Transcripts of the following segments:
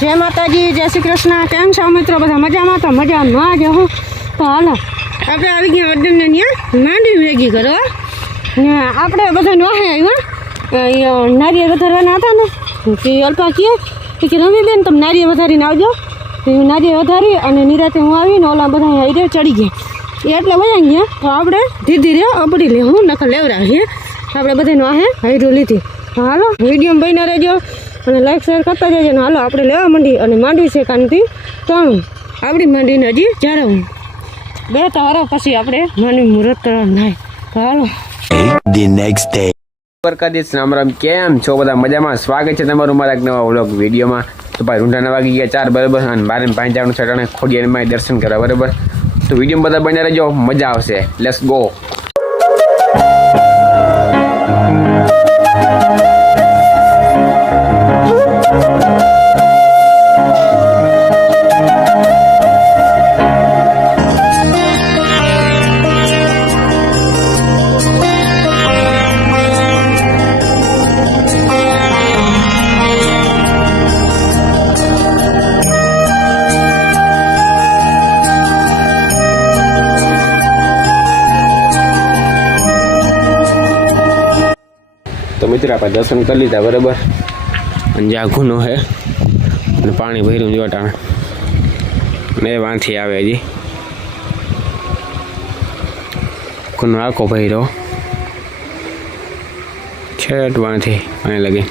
જય માતાજી, જય શ્રી કૃષ્ણ. કેમ છો મિત્રો? બધા મજામાં? તો મજામાં જ હું. તો હાલો આપણે આવી ગયા વડનને ત્યાં માંડવી ભેગી કરો ને આપણે બધા નોહે આવ્યા નારિયેળ વધારવાના હતા ને તે અલ્પા કે રમીબેન તમે નારિયેળ વધારીને આવજો. નારિયેળ વધારી અને નિરાતે હું આવીને ઓલા બધા હાઈરે ચડી ગયા એટલે બધા ગયા. તો આપણે ધીરે ધીરે અપડી લે હું નકલ લેવડાવીએ. આપણે બધાને વાહે હાઈરો લીધી. હાલો વિડીયો બન્યા રહેજો અને લાઈક શેર કરતા જજો ને હાલો આપણે લેવા માંડી. અને માંડવી છે કાનથી ત્રણ આપણી માંડીને હજી જાળવવું બે તારા પછી આપણે માંડવી મુહૂર્ત કરવાનું થાય. તો હાલો The next day. પ્રકાશ રામ રામ, કેમ છો બધા મજામાં? સ્વાગત છે તમારું મારા એક નવા વ્લોગ વિડીયોમાં. તો ભાઈ રૂંઢાના વાગી ગયા 4 બરાબર અને 12:05 જવાનું છે અને ખોડિયારમાં દર્શન કરવા બરાબર. તો વિડીયો બધા બન્યા રહેજો, મજા આવશે. Let's go. તો મિત્રો આપણે દર્શન કરી લીધા બરાબર. અને જ્યાં ગુનો છે અને પાણી ભર્યું જોટાણ ને વાંથી આવે હજી ગુનો આખો ભર્યો છેટ વાંથી પાણી લગે.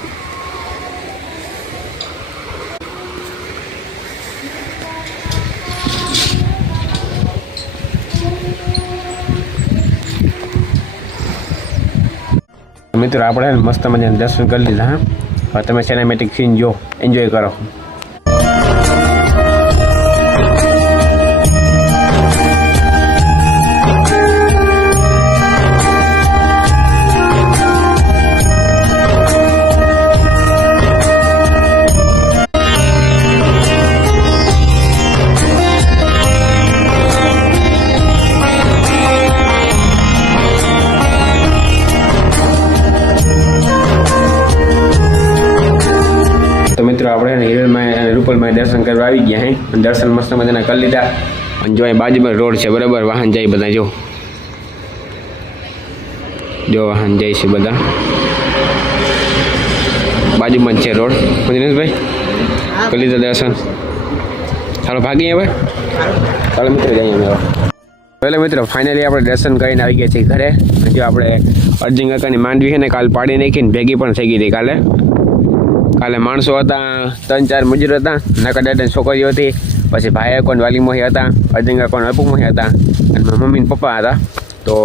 મિત્રો આપણે મસ્ત મજાના દર્શન કરી લીધા. હવે તમે સિનેમેટિક સીન જો એન્જોય કરો. તો મિત્રો આપણે હિરલમાં અને રૂપલમાં દર્શન કરવા આવી ગયા હે. દર્શન મસ્ત મજાના કરી લીધા. અને જો અહીં બાજુમાં રોડ છે બરાબર, વાહન જાય બધા. જો વાહન જાય છે બધા, બાજુમાં જ છે રોડ. દિનેશભાઈ કરી લીધા દર્શન. ચાલો ભાગીએ હવે. ચાલો મિત્રો જઈએ અમે. પહેલાં મિત્રો ફાઇનલી આપણે દર્શન કરીને આવી ગયા છીએ ઘરે. જો આપણે અર્જુન કાકાની માંડવી છે ને કાલ પાડી નાખીને ભેગી પણ થઈ ગઈ હતી. કાલે માણસો હતા, 3-4 મજૂર હતા, નકા દાદાની છોકરીઓ હતી, પછી ભાઈ કોણ વાલી મોહી હતા, અર્જુન કોણ અપુ મોહી હતા અને મારા મમ્મી ને પપ્પા હતા. તો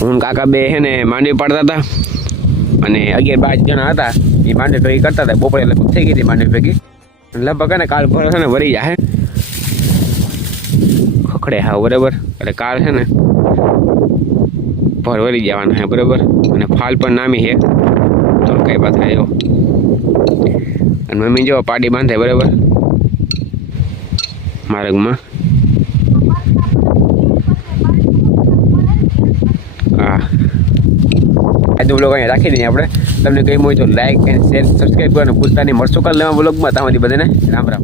હું કાકા બે છે ને માંડવી પાડતા હતા અને 11-12 જણા હતા. એ માંડવી ભેગી કરતા હતા. બપોરે લગભગ થઈ ગઈ હતી માંડવી ભેગી. લગભગ ને કાલ ભરો છે ને વરી જાય ખખડે હા બરાબર. એટલે કાલ છે ને ભર વરી જવાના છે બરાબર. અને ફાલ પણ નામી છે તો કઈ વાત થાય એવો. અને મમ્મી જો પાડી બાંધે બરાબર માર્ગમાં. હા આજનો બ્લોગ અહીંયા રાખી દઈએ આપણે. તમને કહ્યું હોય તો લાઈક અને શેર સબસ્ક્રાઈબ કરવાનું ભૂલતા નહીં. મળશું કાલ નવા બ્લોગમાં. તમારી બધાને રામ રામ.